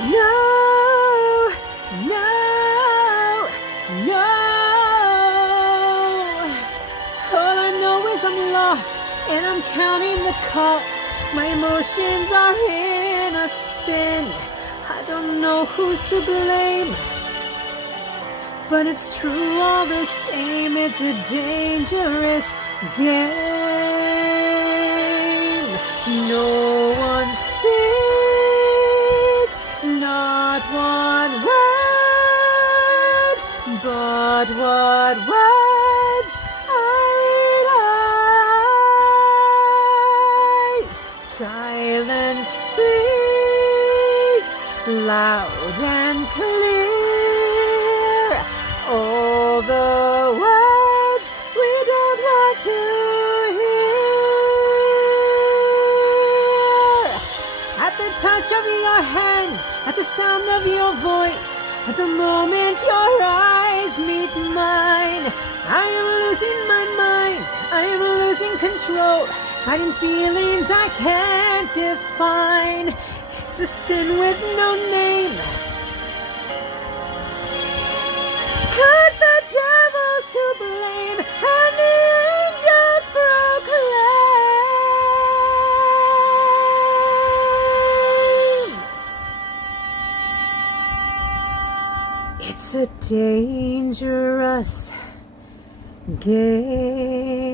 No, no, no. All I know is I'm lost and I'm counting the cost. My emotions are in a spin. I don't know who's to blame, but it's true all the same. It's a dangerous game. No one speaks, not one word, but what words are in eyes? Silence speaks loud and clear. All the words we don't want to hear. At the touch of your hand, at the sound of your voice, at the moment your eyes meet mine, I am losing my mind, I am losing control, fighting feelings I can't define. It's a sin with no name, 'cause the devil's to blame and the angels proclaim. It's a dangerous game.